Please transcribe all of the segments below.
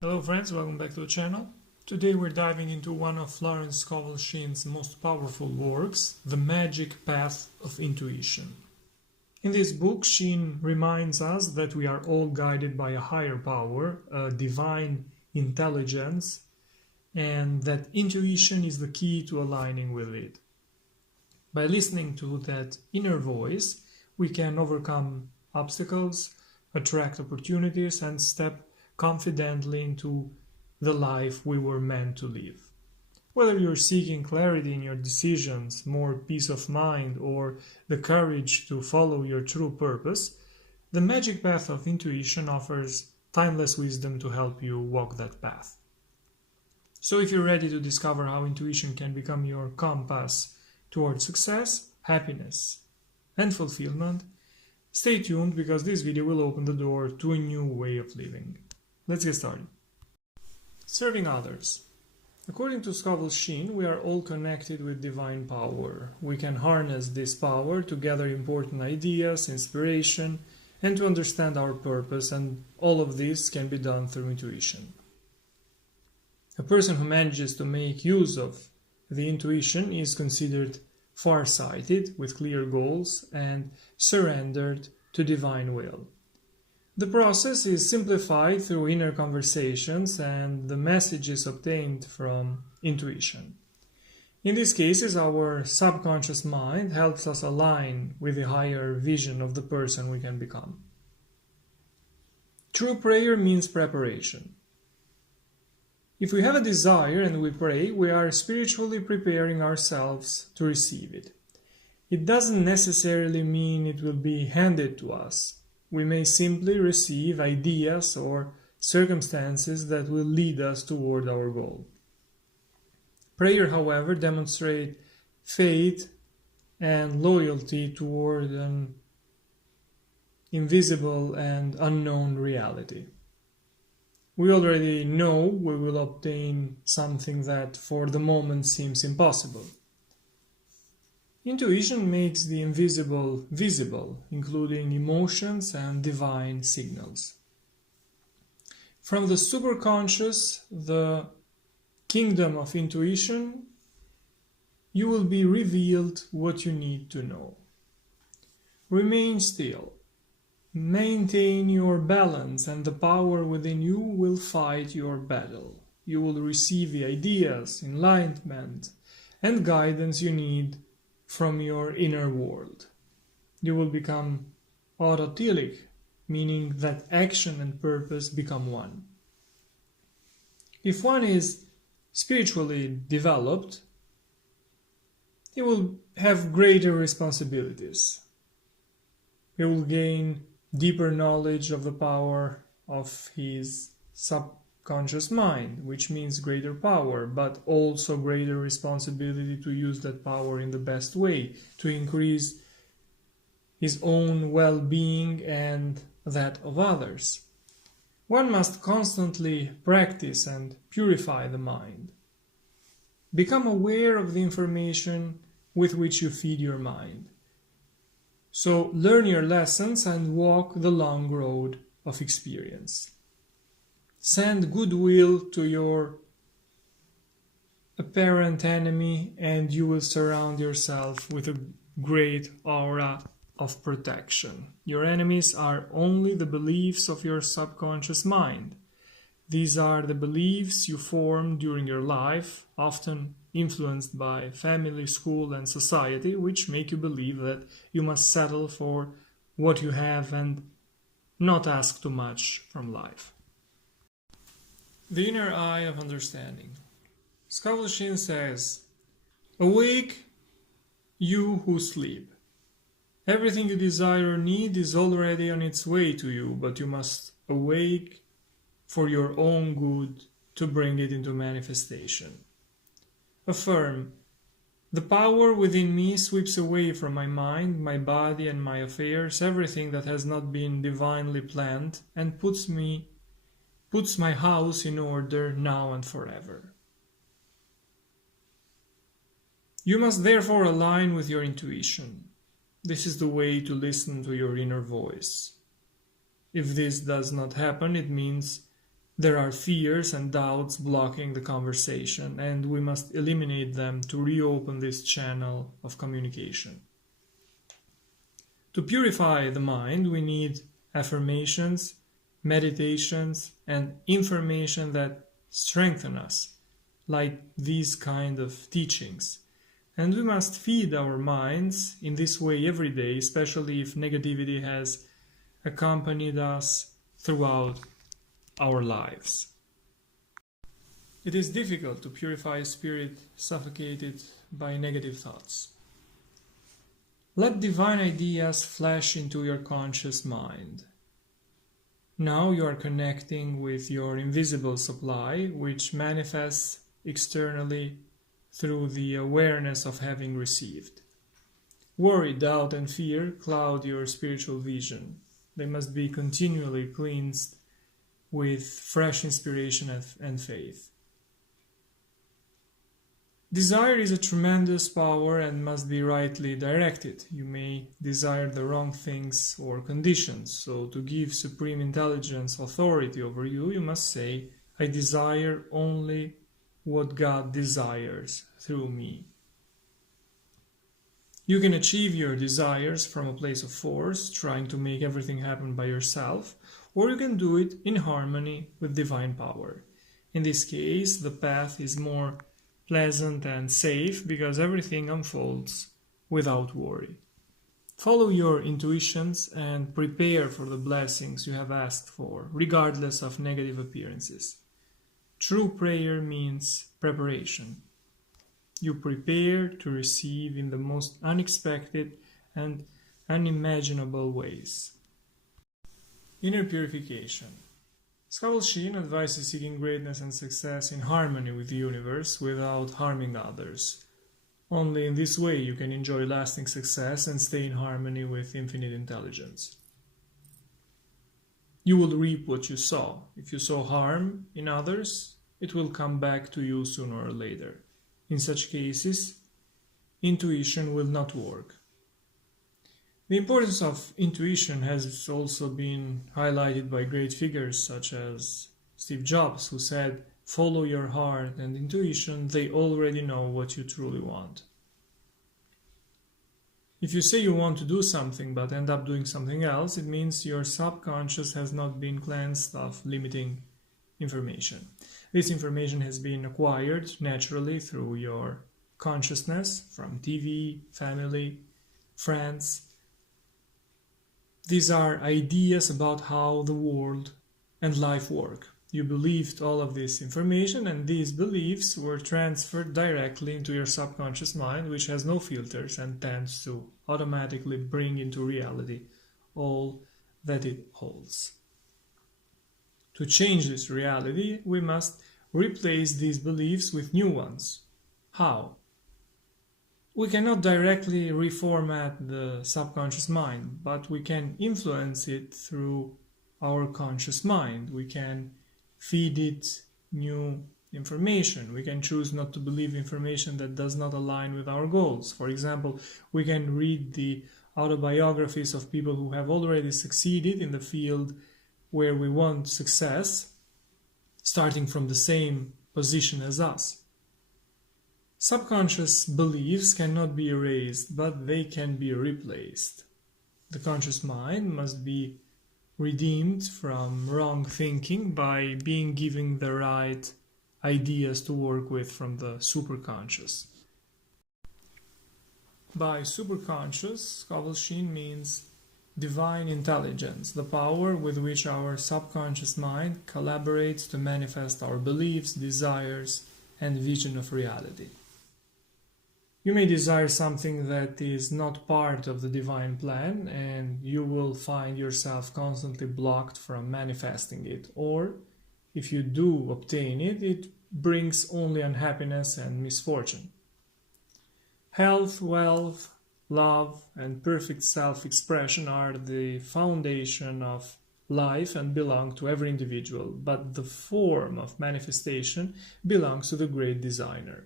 Hello friends, welcome back to the channel. Today we're diving into one of Florence Scovel Shinn's most powerful works, The Magic Path of Intuition. In this book, Shinn reminds us that we are all guided by a higher power, a divine intelligence, and that intuition is the key to aligning with it. By listening to that inner voice, we can overcome obstacles, attract opportunities, and step confidently into the life we were meant to live. Whether you're seeking clarity in your decisions, more peace of mind, or the courage to follow your true purpose, the magic path of intuition offers timeless wisdom to help you walk that path. So if you're ready to discover how intuition can become your compass towards success, happiness, and fulfillment, stay tuned because this video will open the door to a new way of living. Let's get started. Serving others. According to Scovel Shinn, we are all connected with divine power. We can harness this power to gather important ideas, inspiration, and to understand our purpose, and all of this can be done through intuition. A person who manages to make use of the intuition is considered far-sighted, with clear goals, and surrendered to divine will. The process is simplified through inner conversations and the messages obtained from intuition. In these cases, our subconscious mind helps us align with the higher vision of the person we can become. True prayer means preparation. If we have a desire and we pray, we are spiritually preparing ourselves to receive it. It doesn't necessarily mean it will be handed to us. We may simply receive ideas or circumstances that will lead us toward our goal. Prayer, however, demonstrates faith and loyalty toward an invisible and unknown reality. We already know we will obtain something that for the moment seems impossible. Intuition makes the invisible visible, including emotions and divine signals. From the superconscious, the kingdom of intuition, you will be revealed what you need to know. Remain still. Maintain your balance, and the power within you will fight your battle. You will receive the ideas, enlightenment, and guidance you need from your inner world. You will become autotelic, meaning that action and purpose become one. If one is spiritually developed, he will have greater responsibilities. He will gain deeper knowledge of the power of his subconscious mind, which means greater power, but also greater responsibility to use that power in the best way, to increase his own well-being and that of others. One must constantly practice and purify the mind. Become aware of the information with which you feed your mind. So learn your lessons and walk the long road of experience. Send goodwill to your apparent enemy, and you will surround yourself with a great aura of protection. Your enemies are only the beliefs of your subconscious mind. These are the beliefs you form during your life, often influenced by family, school, and society, which make you believe that you must settle for what you have and not ask too much from life. The inner eye of understanding. Scovel Shinn says, "Awake, you who sleep. Everything you desire or need is already on its way to you, but you must awake for your own good to bring it into manifestation. Affirm, the power within me sweeps away from my mind, my body, and my affairs everything that has not been divinely planned, and puts my house in order now and forever." You must therefore align with your intuition. This is the way to listen to your inner voice. If this does not happen, it means There are fears and doubts blocking the conversation, and we must eliminate them to reopen this channel of communication. To purify the mind, we need affirmations, meditations, and information that strengthen us, like these kind of teachings. And we must feed our minds in this way every day, especially if negativity has accompanied us throughout our lives. It is difficult to purify a spirit suffocated by negative thoughts. Let divine ideas flash into your conscious mind. Now you are connecting with your invisible supply, which manifests externally through the awareness of having received. Worry, doubt, and fear cloud your spiritual vision. They must be continually cleansed with fresh inspiration and faith. Desire is a tremendous power and must be rightly directed. You may desire the wrong things or conditions, so to give supreme intelligence authority over you, you must say, I desire only what God desires through me. You can achieve your desires from a place of force, trying to make everything happen by yourself, or you can do it in harmony with divine power. In this case, the path is more pleasant and safe because everything unfolds without worry. Follow your intuitions and prepare for the blessings you have asked for, regardless of negative appearances. True prayer means preparation. You prepare to receive in the most unexpected and unimaginable ways. Inner purification. Scovel Shinn advises seeking greatness and success in harmony with the universe without harming others. Only in this way you can enjoy lasting success and stay in harmony with infinite intelligence. You will reap what you sow. If you sow harm in others, it will come back to you sooner or later. In such cases, intuition will not work. The importance of intuition has also been highlighted by great figures such as Steve Jobs, who said, follow your heart and intuition, they already know what you truly want. If you say you want to do something but end up doing something else, it means your subconscious has not been cleansed of limiting information. This information has been acquired naturally through your consciousness from TV, family, friends. These are ideas about how the world and life work. You believed all of this information, and these beliefs were transferred directly into your subconscious mind, which has no filters and tends to automatically bring into reality all that it holds. To change this reality, we must replace these beliefs with new ones. How? We cannot directly reformat the subconscious mind, but we can influence it through our conscious mind. We can feed it new information. We can choose not to believe information that does not align with our goals. For example, we can read the autobiographies of people who have already succeeded in the field where we want success, starting from the same position as us. Subconscious beliefs cannot be erased, but they can be replaced. The conscious mind must be redeemed from wrong thinking by being given the right ideas to work with from the superconscious. By superconscious, Scovel Shinn means divine intelligence, the power with which our subconscious mind collaborates to manifest our beliefs, desires, and vision of reality. You may desire something that is not part of the divine plan, and you will find yourself constantly blocked from manifesting it. Or, if you do obtain it, it brings only unhappiness and misfortune. Health, wealth, love, and perfect self-expression are the foundation of life and belong to every individual, but the form of manifestation belongs to the great designer.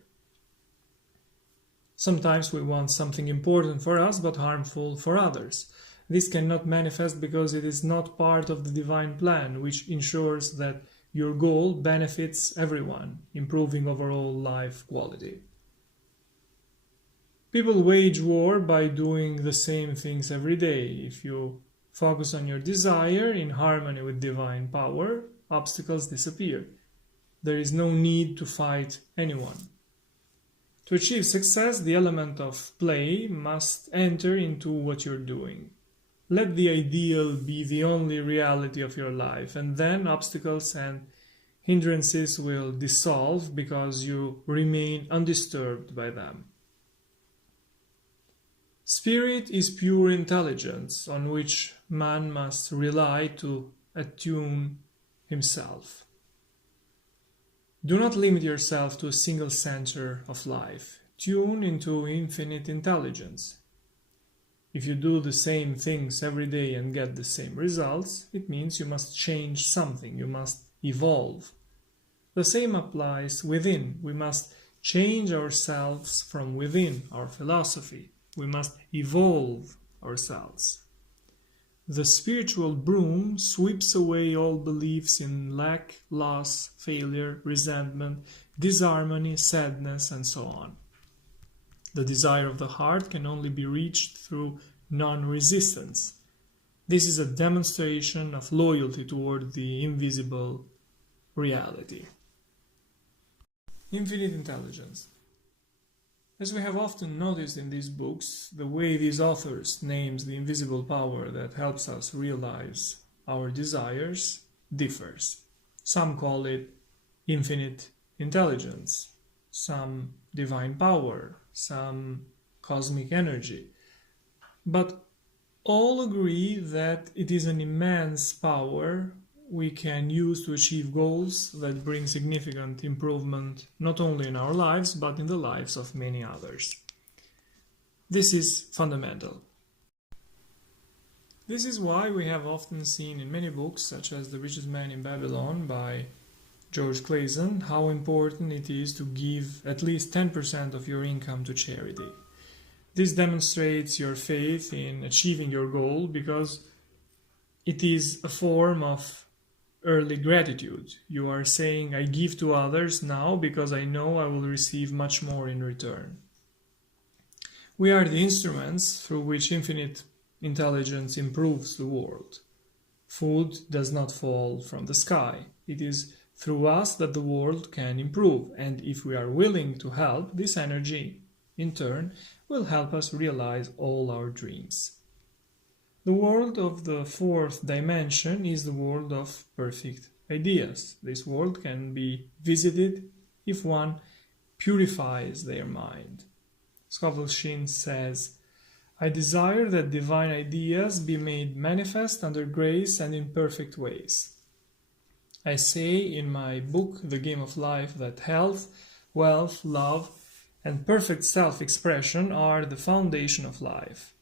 Sometimes we want something important for us but harmful for others. This cannot manifest because it is not part of the divine plan, which ensures that your goal benefits everyone, improving overall life quality. People wage war by doing the same things every day. If you focus on your desire in harmony with divine power, obstacles disappear. There is no need to fight anyone. To achieve success, the element of play must enter into what you're doing. Let the ideal be the only reality of your life, and then obstacles and hindrances will dissolve because you remain undisturbed by them. Spirit is pure intelligence on which man must rely to attune himself. Do not limit yourself to a single center of life. Tune into infinite intelligence. If you do the same things every day and get the same results, it means you must change something, you must evolve. The same applies within. We must change ourselves from within, our philosophy. We must evolve ourselves. The spiritual broom sweeps away all beliefs in lack, loss, failure, resentment, disharmony, sadness, and so on. The desire of the heart can only be reached through non-resistance. This is a demonstration of loyalty toward the invisible reality. Infinite intelligence. As we have often noticed in these books, the way these authors names the invisible power that helps us realize our desires differs. Some call it infinite intelligence, some divine power, some cosmic energy. But all agree that it is an immense power we can use to achieve goals that bring significant improvement not only in our lives but in the lives of many others. This is fundamental. This is why we have often seen in many books, such as The Richest Man in Babylon by George Clason, how important it is to give at least 10% of your income to charity. This demonstrates your faith in achieving your goal because it is a form of early gratitude. You are saying, I give to others now because I know I will receive much more in return. We are the instruments through which infinite intelligence improves the world. Food does not fall from the sky. It is through us that the world can improve, and if we are willing to help, this energy, in turn, will help us realize all our dreams. The world of the fourth dimension is the world of perfect ideas. This world can be visited if one purifies their mind. Scovel Shinn says, I desire that divine ideas be made manifest under grace and in perfect ways. I say in my book, The Game of Life, that health, wealth, love, and perfect self-expression are the foundation of life.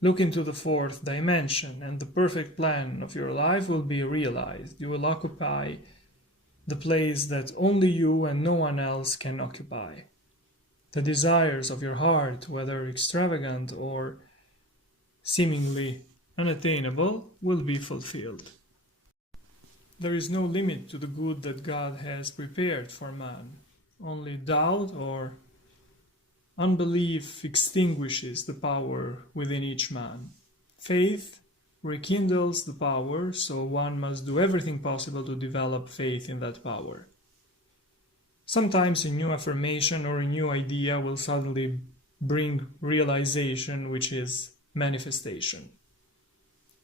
Look into the fourth dimension, and the perfect plan of your life will be realized. You will occupy the place that only you and no one else can occupy. The desires of your heart, whether extravagant or seemingly unattainable, will be fulfilled. There is no limit to the good that God has prepared for man. Only doubt or unbelief extinguishes the power within each man. Faith rekindles the power, so one must do everything possible to develop faith in that power. Sometimes a new affirmation or a new idea will suddenly bring realization, which is manifestation.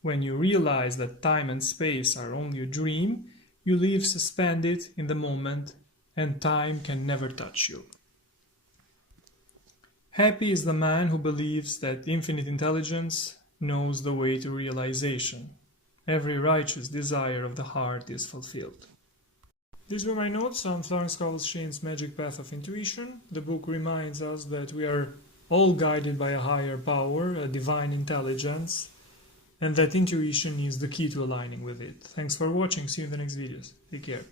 When you realize that time and space are only a dream, you live suspended in the moment, and time can never touch you. Happy is the man who believes that infinite intelligence knows the way to realization. Every righteous desire of the heart is fulfilled. These were my notes on Florence Scovel Shinn's Magic Path of Intuition. The book reminds us that we are all guided by a higher power, a divine intelligence, and that intuition is the key to aligning with it. Thanks for watching. See you in the next videos. Take care.